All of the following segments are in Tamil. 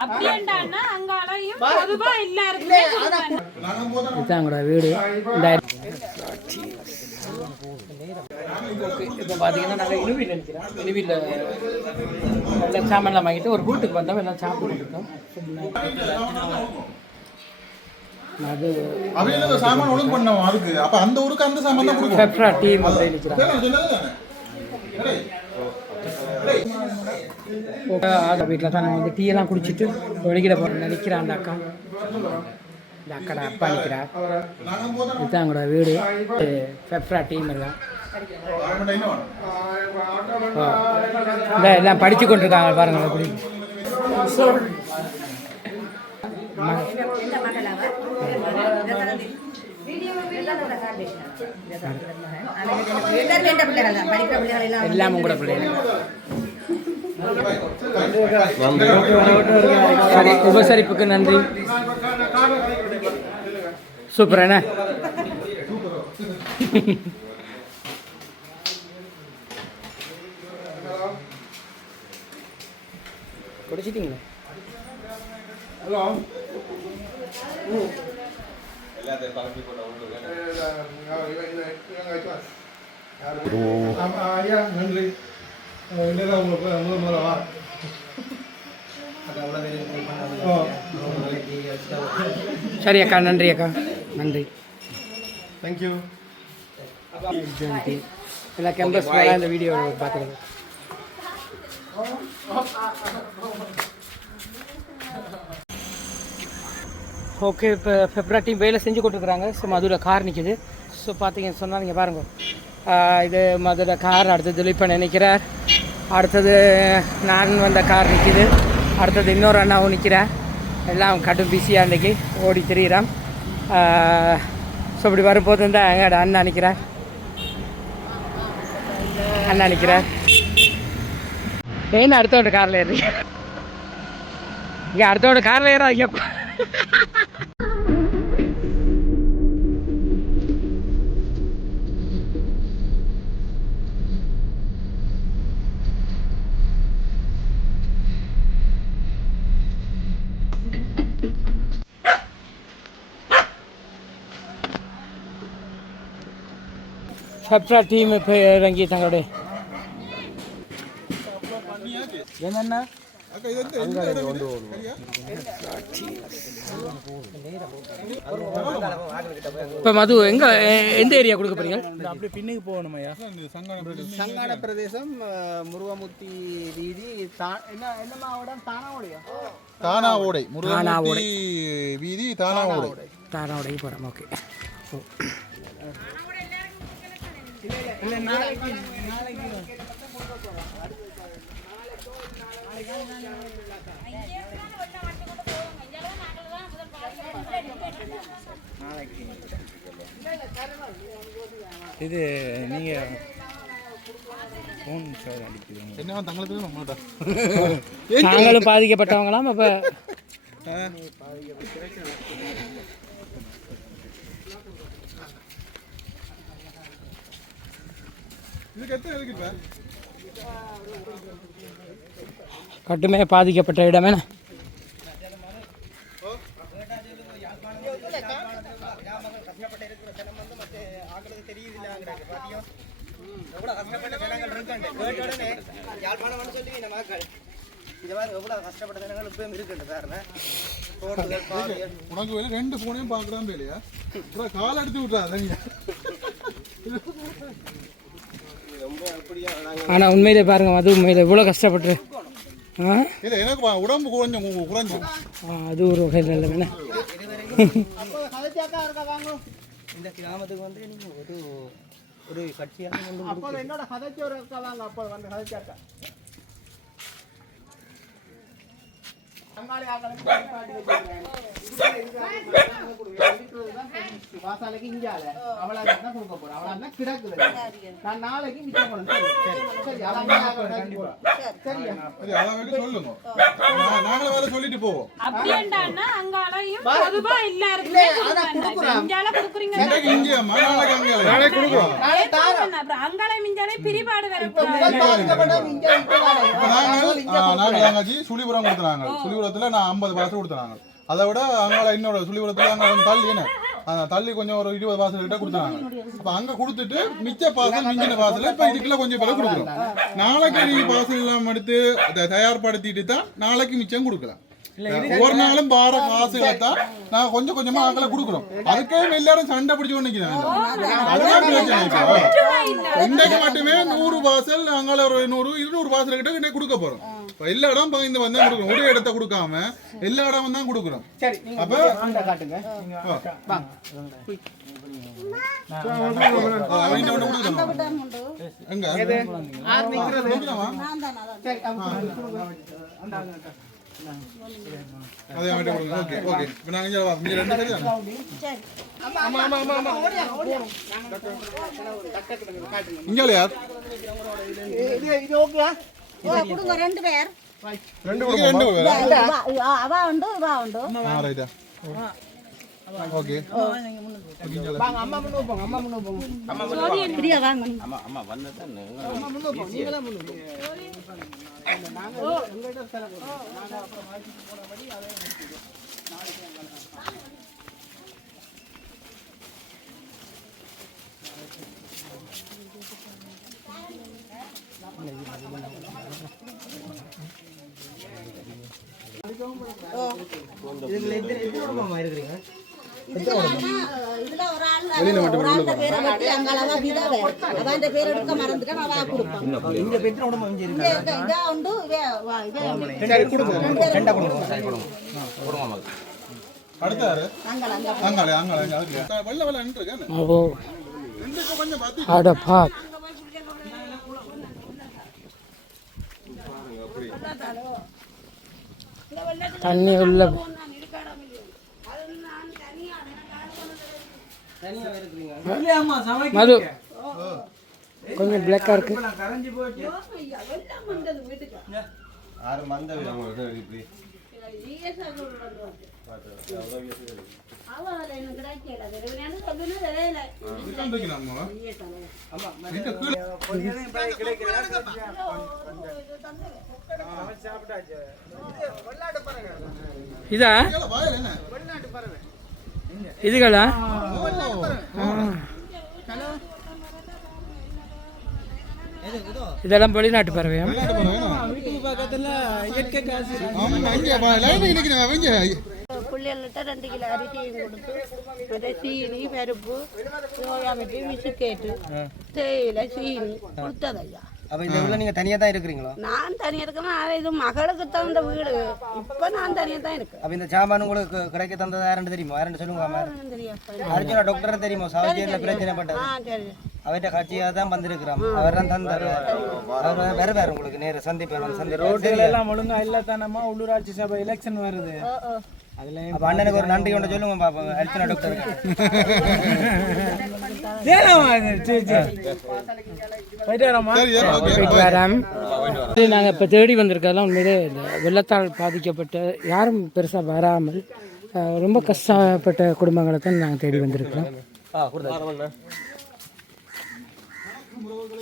அப்படியேண்டான்னா அங்காலையும் பொதுவா எல்லாருக்குமே கொடுப்பாங்க. இதுதான் கூட வீடு. இப்போ பார்த்தீங்கன்னா நாங்கள் நினைக்கிறோம் எல்லாம் சாமான்லாம் வாங்கிட்டு ஒரு வீட்டுக்கு வந்தோம் எல்லாம் சாப்பிட்டு இருக்கோம் அது சாமான் ஒழுங்கு பண்ணோம் அதுக்கு. அப்ப அந்த ஊருக்கு அந்த சாமான் தான் டீம் அப்படின்னு நிற்கிறாங்க தானே? வீட்டில் தான் வந்து டீ எல்லாம் குடிச்சிட்டு ஒழுகிட போகிறேன் நினைக்கிறேன் அந்த அக்கா. இந்த அக்கடை அப்பா நிற்கிறா இதுதான் கூட வீடு. பெப்ரா டீம் எல்லாம் எல்லாம் படித்து கொண்டிருக்காங்க பாருங்க எப்படி எல்லாம் உங்களோட பிள்ளைங்க சரி உபசரிப்புக்கு நன்றி. சூப்பர் என்ன? குடிச்சிட்டீங்களா? ஐயா நன்றி இல்லைதான் உங்களுக்கு முதல் முதல்ல வா சரி அக்கா நன்றி அக்கா. நன்றி. தேங்க்யூ ஜெயந்தி எல்லா கேம்பஸ் இந்த வீடியோ பார்க்குறது ஓகே இப்போ ஃபெப்ரா டீம் வேலை செஞ்சு கொடுத்துருக்குறாங்க ஸோ மதுவில் கார் நிற்கிது ஸோ பார்த்தீங்க சொன்னால் நீங்கள் பாருங்க. இது மதுரை கார் அடுத்தது திலீப்பை நினைக்கிறார் அடுத்தது நான் வந்த கார் நிற்கிது அடுத்தது இன்னொரு அண்ணாவும் நிற்கிறார் எல்லாம் கடும் பிஸியாக இன்றைக்கி ஓடி திரியிறான். ஸோ இப்படி வரும்போது இருந்தால் எங்கட அண்ணா நிற்கிறார் அண்ணா நிற்கிறார் ஏன்னு அடுத்தவங்க காரில் ஏறி இங்கே அடுத்தவங்க காரில் ஏறாதீங்க. டீம் இப்போ இறங்கி தங்களுடைய என்னென்ன இப்போ மது எங்கே எந்த ஏரியா கொடுக்க போறீங்க? அப்படியே பின்னுக்கு போகணும் ஐயா. சங்கான பிரதேசம். முருகமுத்தி வீதி என்ன என்ன மாவட்டம் தானாவுடையா? தானா ஓடை தானா முருகமூர்த்தி வீதி தானா ஓடை தாராவுடைய போகிறோம் ஓகே. இல்லை நாளைக்கு நாளைக்கு இது நீங்கள் ஃபோன் சேர் அடிக்குதுங்க என்ன தங்களுக்கு நாங்களும் பாதிக்கப்பட்டவங்களாம் அப்போ இதுக்கு எத்தனை இருக்கு இப்ப? கட்டுமே பாதிக்கப்பட்ட இடமே உனக்கு வேலை ரெண்டு போனையும் பார்க்கலாம் வேலையா கால் அடிச்சு விட்றாங்க ஆனால் உண்மையிலே பாருங்க மது உண்மையிலே இவ்வளோ கஷ்டப்பட்டு இல்லை எனக்கு உடம்பு குறைஞ்சு ஆ, அது ஒரு வகையில் வாங்க இந்த கிராமத்துக்கு வந்து ஒரு ஒரு கட்சியாக கொண்டு அப்போ என்னோட கதைச்சி ஒரு அக்கா வாங்க அப்போ வந்து அங்காளி வாசாலைக்கு இங்கால அவளா தான் கொடுக்க போறேன் அவளா தான் கிடக்குது நான் நாளைக்கு மிச்சம் பண்ணணும் சரி சரி அதான் கண்டிப்பா சரியா சரி, அதை வந்து சொல்லுங்க நான் நாங்களே வேற சொல்லிட்டு போவோம் அப்படியேண்டான்னா அங்காலையும் பொதுவா எல்லாருக்குமே கொடுக்குறாங்க. இங்கால கொடுக்குறீங்க இன்றைக்கு இங்கேயாம்மா நாளைக்கு அங்கே நாளைக்கு கொடுக்குறோம் நாளை தாரம் அப்புறம் அங்காலை மிஞ்சாலே பிரிபாடு இப்ப வரக்கூடாது முதல் பாதிக்கப்பட்டவங்க இங்க இருக்கிறாங்க. இப்ப நாங்கள் ஆ, நாங்கள் தங்கச்சி சுழிபுரம் சுழிபுரத்தில் நான் ஐம்பது பாசல் கொடுத்துனாங்க அதை விட அங்கே இன்னொரு சுழிபுரத்தில் அங்கே தள்ளி என்ன? தள்ளி கொஞ்சம் ஒரு இருபது பாசல் கிட்ட கொடுத்தாங்க அப்போ அங்கே கொடுத்துட்டு மிச்ச பாசல் மிஞ்சின பாசல் இப்போ இதுக்குள்ள கொஞ்சம் பேர் கொடுக்குறோம். நாளைக்கு நீ பாசல் எல்லாம் எடுத்து தயார்படுத்திட்டு தான் நாளைக்கு மிச்சம் கொடுக்கலாம். ஒவ்வொரு நாளும் பார காசுகளை தான் நான் கொஞ்சம் கொஞ்சமா ஆக்களை கொடுக்குறோம் அதுக்கே எல்லாரும் சண்டை பிடிச்சு இப்போ. இன்றைக்கு மட்டுமே நூறு பாசல் நாங்கள ஒரு நூறு இருநூறு பாசல் கிட்ட இன்னைக்கு கொடுக்க போறோம். எல்லா இடம் இந்த வந்து கொடுக்குறோம் ஒரே இடத்த கொடுக்காம எல்லா இடம் தான் கொடுக்குறோம் சரி நீங்க அப்ப கொடுக்கணும் எங்க? ஆறு நிக்கிறது நிக்கிறோமா? சரி அவங்க அந்த அந்த அதே அவன்கிட்ட கொடுங்க ஓகே ஓகே இப்போ நாங்கள் இங்கே வா. நீங்க ரெண்டு பேரும் தானே? ஆமா ஆமா ஆமா ஆமா இங்கே யார் இது இது ஓகேயா கொடுங்க ரெண்டு பேர் ரெண்டு இங்க ரெண்டு பேரா? இவ- அவ உண்டு இவ உண்டு ஆ ரைட்டா ஓகே வாங்க அம்மா முன்னு போங்க அம்மா முன்னு போங்க பிரியா வாங்க அம்மா முன்னு போங்க நீங்களா முன்னு போங்க நாங்க எங்கள்கிட்ட செலவு நாங்க அப்புறம் வாங்கிட்டு போனபடி அதை இதுல எத்தனை எத்தனை குடும்பமா இருக்கிறீங்க? இதுல ஒரு ஆள் ஒரு ஆள் பேரை வெட்டி அங்கால அவ விதவை அவன் பேர் எடுக்க மறந்துட்டான் அவ கொடுப்பான். இந்த எத்தனை குடும்பம் இங்க இங்க இருக்க இதா உண்டு இவ வா- இவ சரி கொடுங்க ரெண்டா குடும்பம் அடுத்த யாரு? அங்கால அங்க அங்காளே அங்காளே அங்கே அதுக்கு வெள்ள வெள்ள நின்று இருக்கேன் ஓ ரெண்டுக்கு கொஞ்சம் பார்த்து அட பா தண்ணி உள்ள மது. கொஞ்சம் பிளாக்கா இருக்கு. ஆறு மந்த இப்படி? இது கீழே இதா இதுகளா இதெல்லாம் வெளிநாட்டு பறவையா ஆமா, இங்க வா, line ல நிக்கிறேன், அவங்க. பிள்ளைகள்கிட்ட ரெண்டு கிலோ அரிசியும் கொடுத்து மற்ற சீனி பருப்பு சோயாமட்டி பிசுக்கேட்டு தேயிலை சீனி கொடுத்ததையா அப்ப இந்த ஊர்ல நீங்க தனியா தான் இருக்கிறீங்களா? நான் தனியா இருக்கேன் ஆனா இது மகளுக்கு தகுந்த வீடு. இப்ப நான் தனியா தான் இருக்கேன். அப்ப இந்த சாமான் உங்களுக்கு கிடைக்க தந்தது யாருன்னு தெரியுமா? யாருன்னு சொல்லுங்க அர்ஜுனா டாக்டர் தெரியுமா? சாவச்சியில பிரச்சனை பட்டது அவர்கிட்ட கட்சியாக தான் வந்திருக்கிறோம்? அவர் தான் தந்தார். அவர் வேற வேற உங்களுக்கு நேர சந்திப்பார் வந்து சந்திப்பார் எல்லாம் ஒழுங்கா இல்லத்தானமா உள்ளூராட்சி சபை எலெக்ஷன் வருது. அப்ப அண்ணனுக்கு ஒரு நன்றி ஒன்று சொல்லுங்க பாப்போம். அர்ச்சனா டாக்டர் நாங்கள் இப்போ தேடி வந்திருக்கதெல்லாம் உண்மையிலே இந்த வெள்ளத்தால் பாதிக்கப்பட்ட யாரும் பெருசாக வராமல் ரொம்ப கஷ்டப்பட்ட குடும்பங்களை தான் நாங்கள் தேடி வந்திருக்கிறோம்.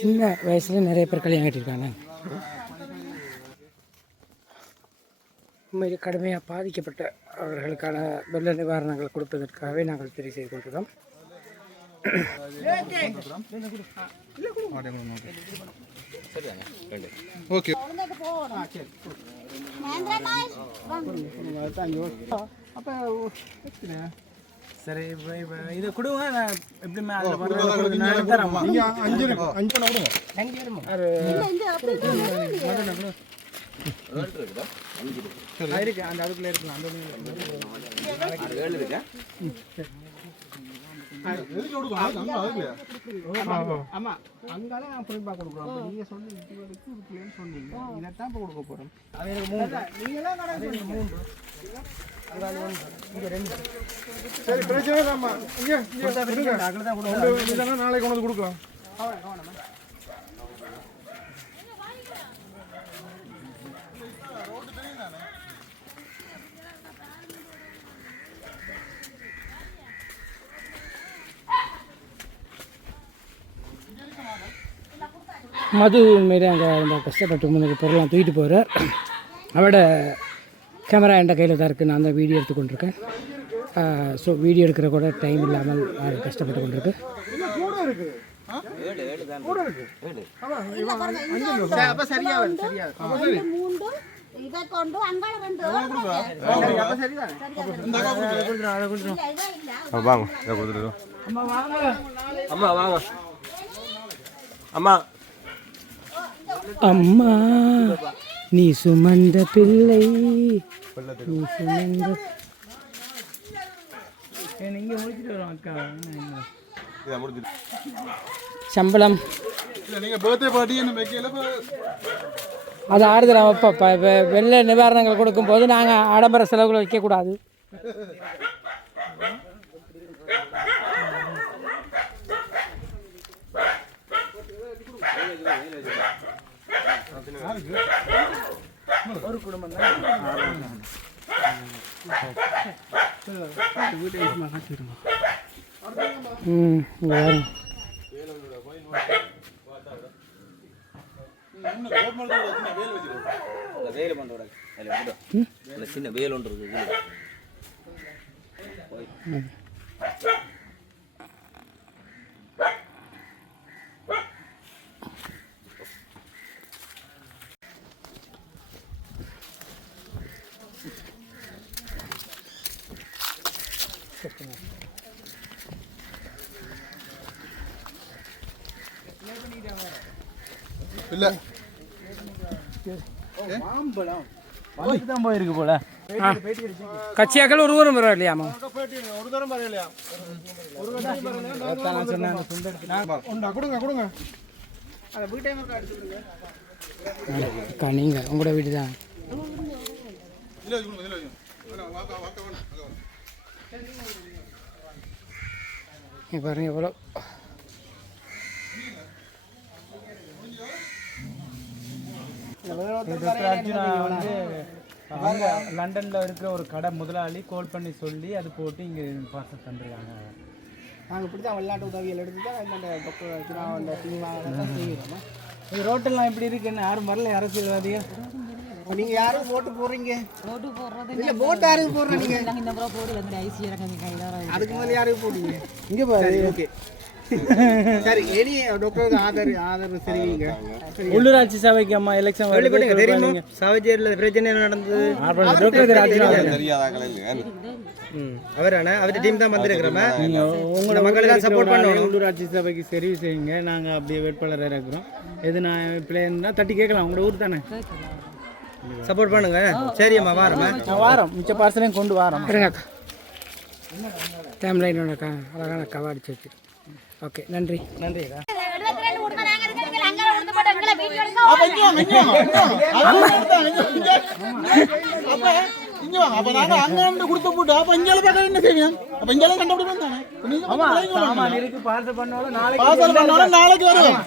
சின்ன வயசுல நிறைய பேர் கல்யாணம் கட்டியிருக்காங்க. உண்மையில் கடுமையாக பாதிக்கப்பட்ட அவர்களுக்கான வெள்ள நிவாரணங்கள் கொடுப்பதற்காகவே நாங்கள் தெரிவு செய்து கொண்டிருக்கோம் ஓகே. சரி இதை கொடுங்க நான் எப்படிமே அதில் தரேன் அஞ்சு. அஞ்சு விடுங்க. இருக்கு அந்த அடுப்புல இருக்கலாம் அந்த அங்க அதுக்கு ஆமா அங்கால நான் கொடுக்குறோம். நீங்க சொன்ன இதுவரைக்கு கொடுக்கலன்னு சொன்னீங்க. இதைத்தான் இப்ப கொடுக்க போறோம். அது எனக்கு மூணு நீங்களே கணக்கு மூன்று. சரி பிரச்சனை நாளைக்கு கொண்டு வந்து கொடுக்கலாம். மது உண்மையிலே அங்கே ரொம்ப கஷ்டப்பட்டு முன்னுக்கு பொருளாக தூக்கிட்டு போகிறார் அவட கேமரா என் கையில் தான் இருக்குது நான் தான் வீடியோ எடுத்துக்கொண்டிருக்கேன் ஸோ வீடியோ எடுக்கிற கூட டைம் இல்லாமல் கஷ்டப்பட்டு கொண்டிருக்கு. வாங்க அம்மா வாங்க. அம்மா வாங்க. அம்மா அம்மா நீ சுமந்த பிள்ளை. நீ சுமந்த சம்பளம். அது ஆறுதல் வைப்பா இப்போ வெள்ள நிவாரணங்கள் கொடுக்கும்போது நாங்கள் ஆடம்பர செலவுகளை வைக்கக்கூடாது. ஒரு குடும்பம் பாருங்க. சின்ன வேல் ஒன்று இருக்கு இல்ல. மாம்பழம் வந்துட்டு தான் போயிருக்கு போல. கட்சியாக்கள் ஒரு ஊரும் வரும் இல்லையாமா ஒரு தரம் சுந்தரத்துக்கு உண்டா கொடுங்க கொடுங்க. அக்கா நீங்கள் உங்களோட வீடு தான் இல்ல கொடுங்க இல்ல இல்ல வாக்கா வாக்கா வேணும் அங்க வாங்க. இங்க பாருங்க எவ்வளோ டாக்டர் அர்ஜுனா வந்து அங்க லண்டன்ல இருக்கிற ஒரு கடை முதலாளி கால் பண்ணி சொல்லி அது போட்டு இங்க பார்சல் தந்துருக்காங்க. நாங்கள் இப்படி தான் விளையாட்டு உதவிகள் எடுத்து தான் இந்த டாக்டர் அர்ஜுனா அந்த சினிமா தான் செய்கிறோம் இது ரோட்டெல்லாம் எப்படி இருக்குன்னு யாரும் வரல? அரசியல்வாதிகள்? நீங்க யாரும் ஓட்டு போடுறீங்க? ஓட்டு போடுறது இல்ல ஓட்டு யாருக்கு போடுறீங்க? இந்த முறை போடு எங்க ஐசி இறங்க கையில அதுக்கு மேல யாருக்கு போடுவீங்க? இங்க பாரு. ஓகே சரி இனி டாக்டருக்கு ஆதரவு ஆதரவு தெரிவிங்க உள்ளூராட்சி சபைக்கு அம்மா எலெக்ஷன் தெரியுமா? சாவச்சேரியில் பிரச்சனை நடந்தது? அவரான அவர் டீம் தான் வந்திருக்கிறோமே? நீங்க உங்களோட மக்கள் எல்லாம் support பண்ணணும். உள்ளூராட்சி சபைக்கு தெரிவு செய்யுங்க. நாங்க அப்படியே வேட்பாளராக இருக்கிறோம். எது நான் பிள்ளைன்னா தட்டி கேட்கலாம். உங்களோட ஊர் தானே? சப்போர்ட் பண்ணுங்க. சரி அம்மா வாரமே வாரம். மிச்ச பார்சலையும் கொண்டு வாரம். டைம்லைனோட அக்கா. அழகான அக்காவை அடிச்சு வச்சு ஓகே நன்றி. நன்றி அப்ப நாங்க அங்க வந்து கொடுத்து போட்டு அப்ப இங்க பார்க்க என்ன செய்வீங்க? அப்ப இங்க கண்டுபிடிப்போம் தானே? பார்சல் பண்ணாலும் நாளைக்கு வருவோம்.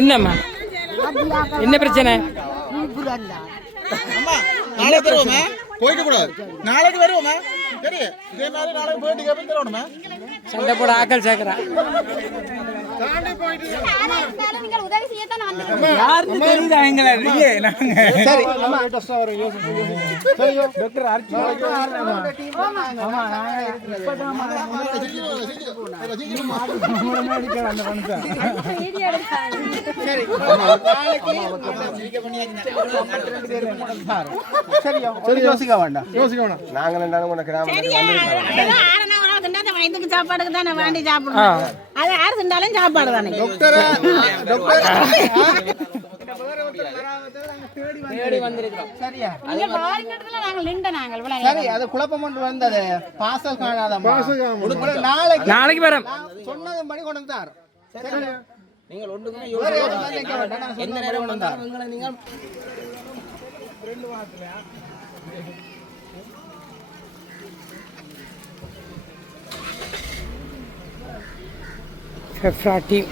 என்னம்மா? என்ன பிரச்சனை? அம்மா நாளைக்கு வருவோமே. போயிட்டு கூடாது நாளைக்கு வருவோமா சரி இதே மாதிரி நாளைக்கு போயிட்டு கேப்பி தரணுமே சண்டை போட ஆக்கள் சேர்க்கிறேன் தாண்டி போயிட்டு உதவி செய்யத்தான் நான் யாருன்னு தெரியுதா எங்களை இல்லையே நாங்க சரி டாக்டர் அர்ச்சனா ஆமா நாங்க இப்பதான் மூலமா அடிக்கிற அந்த பணத்தை சரி சரி யோசிக்க வேண்டாம் யோசிக்க வேணாம் நாங்கள் ரெண்டாலும் கொண்ட கிராமத்துக்கு வந்திருக்கோம் வயதுக்கு சாப்பாடுக்கு தானே வேண்டி சாப்பிடணும். அது யாரு திண்டாலும் சாப்பாடு தானே. டாக்டர்? நாளைக்கு நாளைக்கு வரேன் சொன்னது படி கொண்டு வந்து தரோம் சரி. நீங்கள் ஒன்றுக்குமே எந்த நேரம் கொண்டு எங்களை நீங்கள் ஃபெப்ரா டீம்